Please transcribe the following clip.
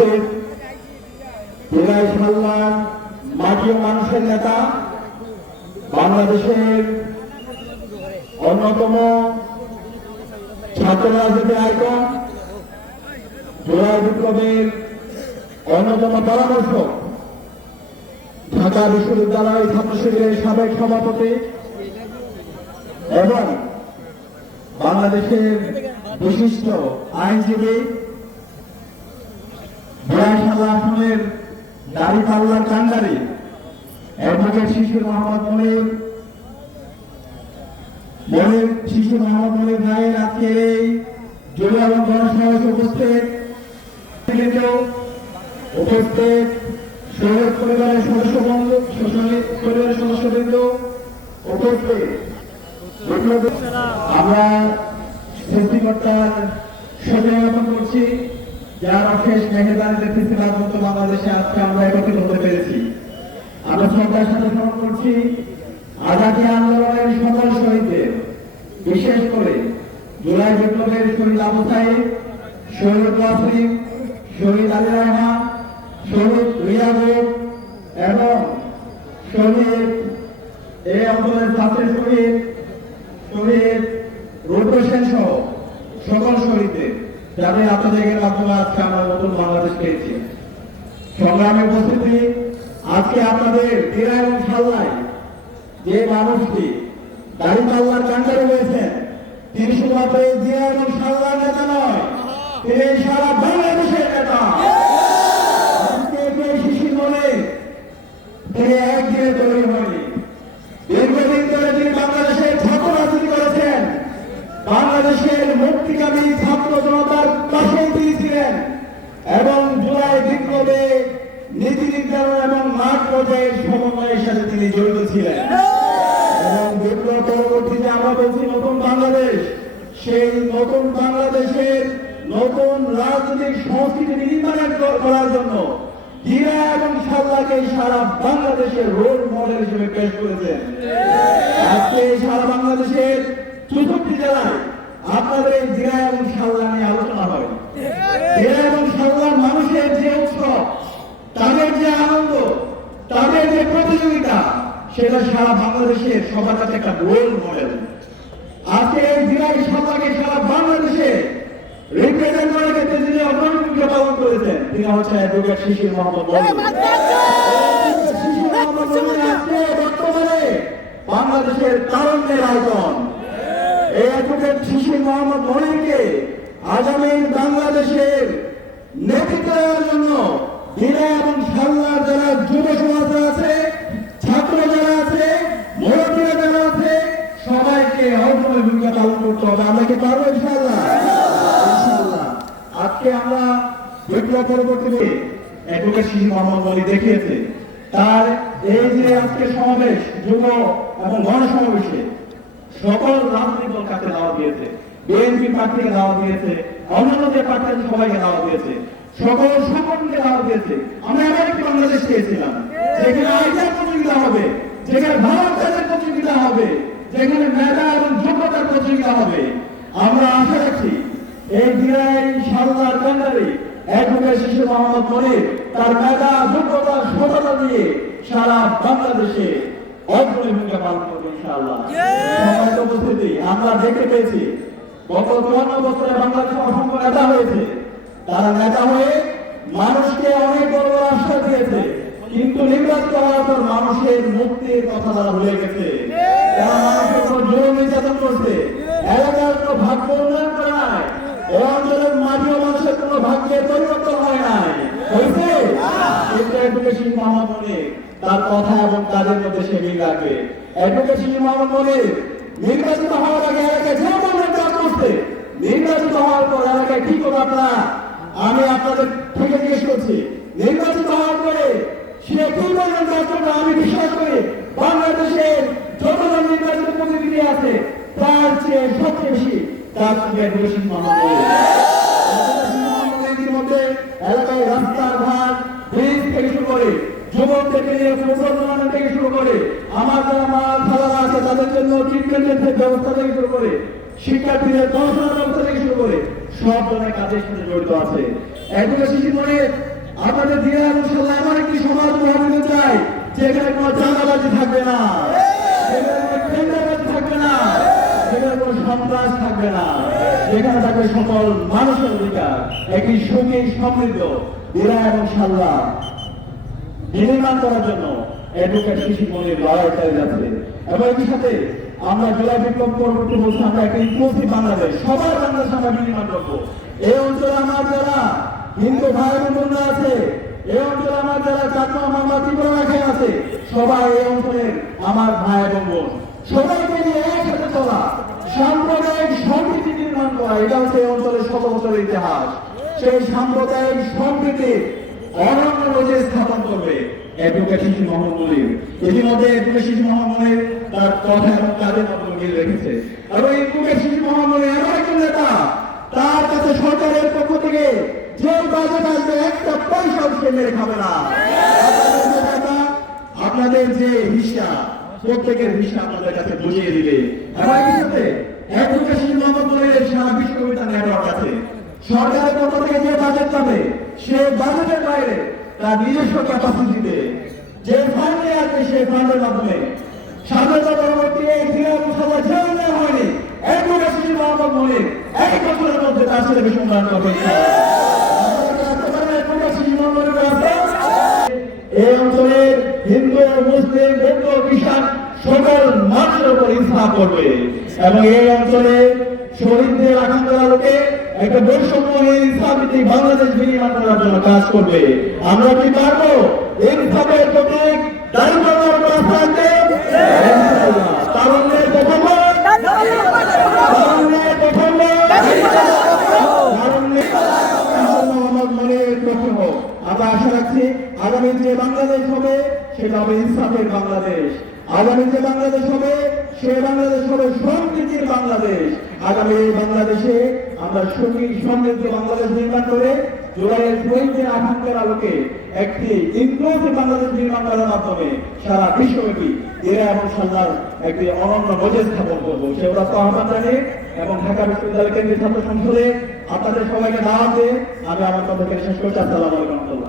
উপস্থিত বিনয় সাল্লাম মাটি মানুষের নেতা, বাংলাদেশের অন্যতম ছাত্র রাজনীতির আইকন জোড়া বিপ্লবের অন্যতম পরামর্শক ঢাকা বিশ্ববিদ্যালয় ছাত্র শিবিরের সাবেক সভাপতি এবং বাংলাদেশের বিশিষ্ট আইনজীবী বিরাশাল আসনের দাড়ি পাল্লার কান্ডারি অ্যাডভোকেট শিশির মোহাম্মদ মনির মনির শিশির মোহাম্মদ মনির ভাইয়ের আজকের এই জমি এবং উপস্থিত। উপস্থিত শহীদ পরিবারের সদস্য বন্ধু পরিবারের সদস্যবৃন্দ উপস্থিত। আমরা সৃষ্টিকর্তার সদয় করছি। যার অশেষ রাজমত বাংলাদেশে আজকে আমরা একত্রিত হতে পেরেছি। আমরা শ্রদ্ধার সাথে করছি আজাদি আন্দোলনের সকল শহীদদের বিশেষ করে জুলাই বিপ্লবের শহীদ আবু সাইদ, শহীদ ওয়াসিম, শহীদ আলী রহমান শহীদ রিয়াবু এবং শহীদ এই অঞ্চলের ছাত্রের শহীদ শহীদ রুদ্র সেন সহ সকল শহীদদের। যাদের আপনাদের মাধ্যমে আজকে আমরা নতুন বাংলাদেশ পেয়েছি। সংগ্রামে উপস্থিতি, আজকে আপনাদের দিরা এবং সাল্লায় যে মানুষটি দাড়ি পাল্লার কান্ডারে রয়েছেন, তিনি শুধুমাত্র দিরা এবং সাল্লার নেতা নয়, তিনি সারা বাংলাদেশের নেতা আজকে যে শিশির মনে তিনি একদিনে তৈরি হয়নি দীর্ঘদিন ধরে তিনি বাংলাদেশের ছাত্র রাজনীতি করেছেন বাংলাদেশের মুক্তিকামী ছাত্র জনতার পাশে তিনি ছিলেন এবং জুলাই বিপ্লবে নীতি নির্ধারণ এবং মাঠ পর্যায়ের সমন্বয়ের সাথে তিনি জড়িত ছিলেন এবং বিপ্লব পরবর্তীতে আমরা বলছি নতুন বাংলাদেশ, সেই নতুন বাংলাদেশের নতুন রাজনৈতিক সংস্কৃতি নির্মাণ করার জন্য হীরা এবং সাল্লাকে সারা বাংলাদেশের রোল মডেল হিসেবে পেশ করেছেন। আজকে সারা বাংলাদেশের চৌষট্টি জেলায় আপনাদের এই এবং সাল্লা নিয়ে আলোচনা হয় জিরা এবং সাল্লার মানুষের যে উৎসব, তাদের যে আনন্দ, তাদের যে প্রতিযোগিতা, সেটা সারা বাংলাদেশের সবার কাছে একটা রোল মডেল আজকে এই সারা বাংলাদেশে রিপ্রেজেন্ট করে ক্ষেত্রে যিনি অগ্রণী ভূমিকা পালন করেছেন। তিনি হচ্ছেন অ্যাডভোকেট শিশির মোহাম্মদ বর্তমানে বাংলাদেশের তারণ্যের আয়োজন। এই অ্যাডভোকেট শিশির মোহাম্মদ মনিরকে আগামী বাংলাদেশের নেতৃত্ব দেওয়ার জন্য দিনা এবং সাল্লার যারা যুব হবে, আমরা কি পারব ইনশাআল্লাহ? আজকে আমরা বিপ্লব শিশু মোহাম্মদ দেখিয়েছে। তার এই যে আজকে সমাবেশ, যুব এবং গণসমাবেশে সকল রাজনৈতিক দল কাছে দাওয়া দিয়েছে? বিএনপি প্রার্থীকে দাওয়া দিয়েছে অন্যান্য যে আছে সবাইকে দাওয়া দিয়েছে, সকল সংগঠনকে দাওয়া দিয়েছে। আমরা একটি বাংলাদেশ চেয়েছিলাম, যেখানে প্রতিযোগিতা হবে, যেখানে প্রতিযোগিতা হবে, যেখানে মেধা এবং যোগ্যতার হবে। আমরা আশা রাখছি এই বিরাই সারদার কান্ডারি অ্যাডভোকেট শিশু মোহাম্মদ মনির তার মেধা, যোগ্যতা, সততা দিয়ে সারা বাংলাদেশে অগ্রণী ভূমিকা পালন করবে ইনশাআল্লাহ। উপস্থিতি, আমরা পেয়েছি, গত চুয়ান্ন বছরে বাংলাদেশে অসংখ্য নেতা হয়েছে। তারা নেতা হয়ে মানুষকে অনেক বড় আশ্বাস দিয়েছে, কিন্তু নির্বাচিত হওয়ার পর মানুষের মুক্তির কথা তারা ভুলে গেছে। তারা মানুষের জোর নির্যাতন করছে। এলাকার কোনো ভাগ্য উন্নয়ন করে নাই। এই ও মানুষের কোনো ভাগ্যের পরিবর্তন হয় নাই। হয়েছে? এডুকেশন মোহাম্মদ মনির তার কথা এবং কাজের মধ্যে সে মিল রাখবে এডুকেশন মোহাম্মদ নির্বাচিত হওয়ার আগে এলাকায় যে কাজ করছে, নির্বাচিত হওয়ার পর এলাকায় কি করব আপনারা? আমি আপনাদের থেকে জিজ্ঞেস করছি, নির্বাচিত হওয়ার পরে সে কি পরিমাণ কাজ করবে? আমি বিশ্বাস করি বাংলাদেশের যতজন নির্বাচিত প্রতিনিধি আছে। তার চেয়ে সবচেয়ে বেশি তার থেকে মধ্যে এলাকায় রাস্তাঘাট ব্রিজ থেকে শুরু করে যুবক থেকে ফুটবল থেকে শুরু করে আমার যারা আছে, তাদের জন্য ট্রিটমেন্টের ব্যবস্থা থেকে শুরু করে, শিক্ষার্থীদের ব্যবস্থা থেকে শুরু করে, সব ধরনের কাজের সাথে জড়িত আছে। এগুলো শিশু মনে আপনাদের এমন একটি সমাজ দিতে চাই, যেখানে কোনো থাকবে না। সন্ত্রাস থাকবে না। যেখানে থাকবে সকল মানুষের অধিকার। একটি সুখী, সমৃদ্ধ দিনা এবং সাল্লাহ নির্মাণ করার জন্য অ্যাডভোকেট মনির লড়াই চালিয়ে যাচ্ছে। এবং একই সাথে আমরা জেলা বিপ্লব পরবর্তী বলছি আমরা একটা ইনক্লুসিভ বাংলাদেশ। সবার বাংলাদেশ আমরা নির্মাণ করব। এই অঞ্চলে আমার যারা হিন্দু ভাই বোনরা আছে। এই অঞ্চলে আমার যারা চাকমা মামলা ত্রিপুরা রাখায় আছে। সবাই এই অঞ্চলের আমার ভাই এবং বোন। সবাইকে নিয়ে একসাথে চলা সাম্প্রদায়িক সম্প্রীতি নির্মাণ করা এটা হচ্ছে অঞ্চলের শত বছরের ইতিহাস। সেই সাম্প্রদায়িক সম্প্রীতির অনন্য রোজে স্থাপন করবে। মনির। ইতিমধ্যে মনির তার কথা এবং কাজের রেখেছে। মনির এমন একজন নেতা, তার কাছে সরকারের পক্ষ থেকে যে বাজেট আসবে, একটা পয়সাও সে মেরে খাবে না। আপনাদের যে হিসাব প্রত্যেকের হিসাব আপনাদের কাছে বুঝিয়ে একই অ্যাডভোকেট শিশু সারা বিশ্ব কবিতা নেটওয়ার্ক আছে। সরকারের পক্ষ থেকে যে বাজেট পাবে সে বাজেটের বাইরে তার নিজস্ব ক্যাপাসিটিতে যে ফান্ডে আছে, সেই ফান্ডের মাধ্যমে স্বাধীনতা পরবর্তী হয়নি। এক বছরের মধ্যে এই অঞ্চলের হিন্দু, মুসলিম, বৌদ্ধ ইনসাফ করবে। এবং এই অঞ্চলে শহীদদের আকাঙ্ক্ষার আলোকে একটা বৈষম্যহীন ইসলামিক বাংলাদেশ বিনির্মাণ করার জন্য কাজ করবে। আমরা কি পারব? ইনসাফের প্রতীক দাঁড়িয়ে রাখতে তারুণ্যের প্রথম তারুণ্যের প্রথম মোহাম্মদ মনির প্রথম আমরা আশা রাখছি আগামী যে বাংলাদেশ হবে সেটা হবে ইনসাফের বাংলাদেশ। আগামী যে বাংলাদেশ হবে, সে বাংলাদেশ হবে সম্প্রীতির বাংলাদেশ। আগামী এই বাংলাদেশে আমরা সুখী সমৃদ্ধ বাংলাদেশ নির্মাণ করে জুলাইয়ের শহীদদের আকাঙ্ক্ষার আলোকে একটি ইনক্লুসিভ বাংলাদেশ নির্মাণ করার মাধ্যমে সারা বিশ্বব্যাপী এরা এবং সাল্লার একটি অনন্য নজর স্থাপন করব। সে ওরা তো আহ্বান জানিয়ে এবং ঢাকা বিশ্ববিদ্যালয় কেন্দ্রীয় ছাত্র সংসদে আপনাদের সবাইকে দাওয়াত দিয়ে আমি আমার কথা শেষ করছি। আসসালামু আলাইকুম